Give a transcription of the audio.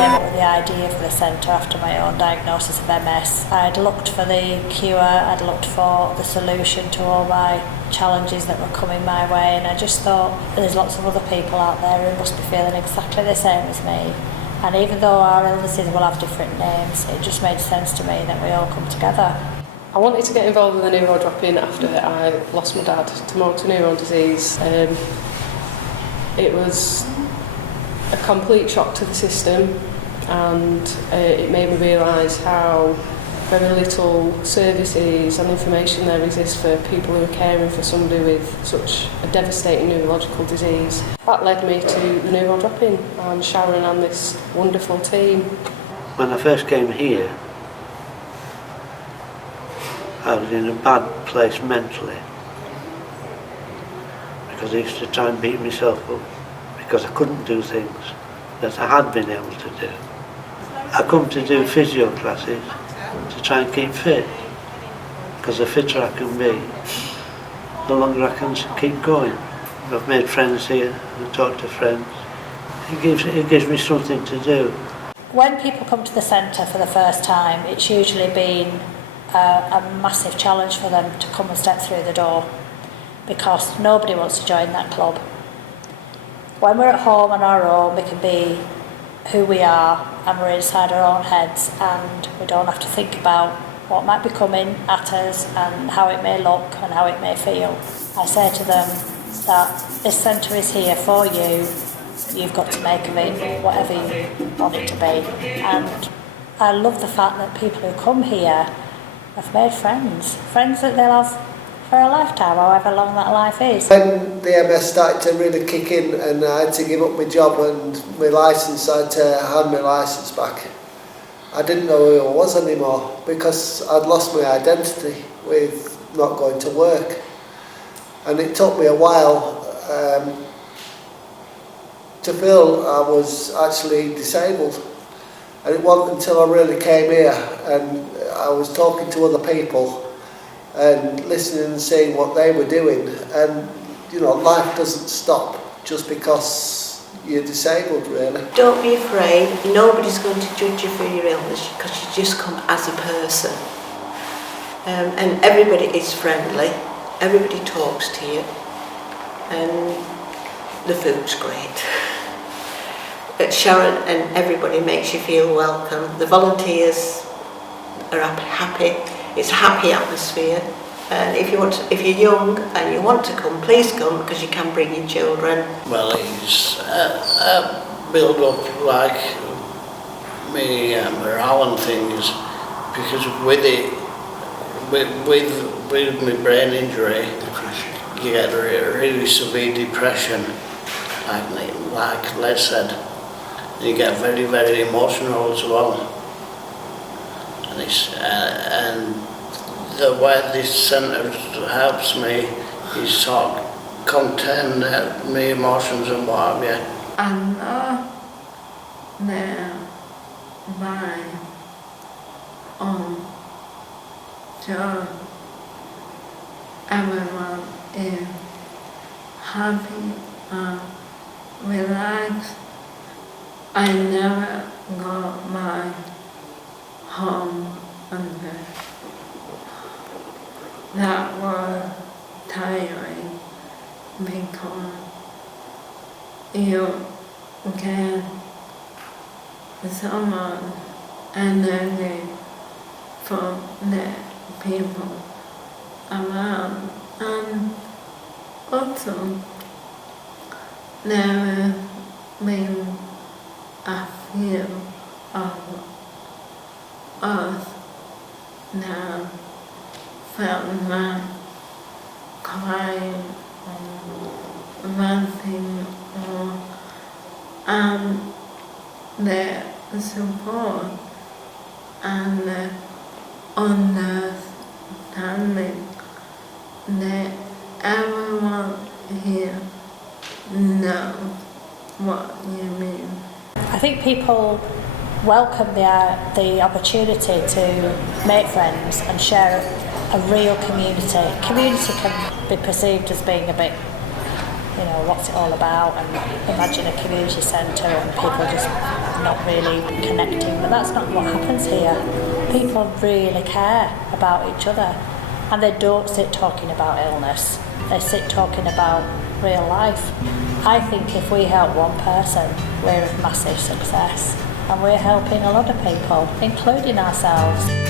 came up with the idea for the centre after my own diagnosis of MS. I'd looked for the cure, I'd looked for the solution to all my challenges that were coming my way, and I just thought there's lots of other people out there who must be feeling exactly the same as me. And even though our illnesses will have different names, it just made sense to me that we all come together. I wanted to get involved with the Neuro Dropin after I lost my dad to motor neuron disease. It was a complete shock to the system, and it made me realise how very little services and information there exists for people who are caring for somebody with such a devastating neurological disease. That led me to the Neuro Dropin and Sharon and this wonderful team. When I first came here, I was in a bad place mentally because I used to try and beat myself up because I couldn't do things that I had been able to do. I come to do physio classes to try and keep fit, because the fitter I can be, the longer I can keep going. I've made friends here and talked to friends. It gives me something to do. When people come to the centre for the first time, it's usually been a massive challenge for them to come and step through the door, because nobody wants to join that club. When we're at home on our own, we can be who we are and we're inside our own heads, and we don't have to think about what might be coming at us and how it may look and how it may feel. I say to them that this centre is here for you. You've got to make of it whatever you want it to be. And I love the fact that people who come here have made friends that they'll have for a lifetime, however long that life is. When the MS started to really kick in and I had to give up my job and my licence, I had to hand my licence back. I didn't know who I was anymore because I'd lost my identity with not going to work. And it took me a while to feel I was actually disabled. And it wasn't until I really came here and I was talking to other people and listening and seeing what they were doing, and you know, life doesn't stop just because you're disabled, really. Don't be afraid, nobody's going to judge you for your illness because you just come as a person. And everybody is friendly, everybody talks to you, and the food's great. But Sharon and everybody makes you feel welcome. The volunteers are happy. It's a happy atmosphere, and if you're young and you want to come, please come, because you can bring your children. Well, it's a build up like me morale and things, because with my brain injury, you get really severe depression, like Les said. You get very, very emotional as well. And the way this centre helps me is sort of contain my emotions and what have you. I know that my own job, everyone is happy and relaxed. I never got my home under. That was tiring because you get someone energy from the people around, and also there been a few of us now felt like crying or ranting, and the support and the understanding that everyone here knows what you mean. I think people welcome the opportunity to make friends and share a real community. Community can be perceived as being a bit, you know, what's it all about, and imagine a community centre and people just not really connecting, but that's not what happens here. People really care about each other, and they don't sit talking about illness, they sit talking about real life. I think if we help one person, we're a massive success, and we're helping a lot of people, including ourselves.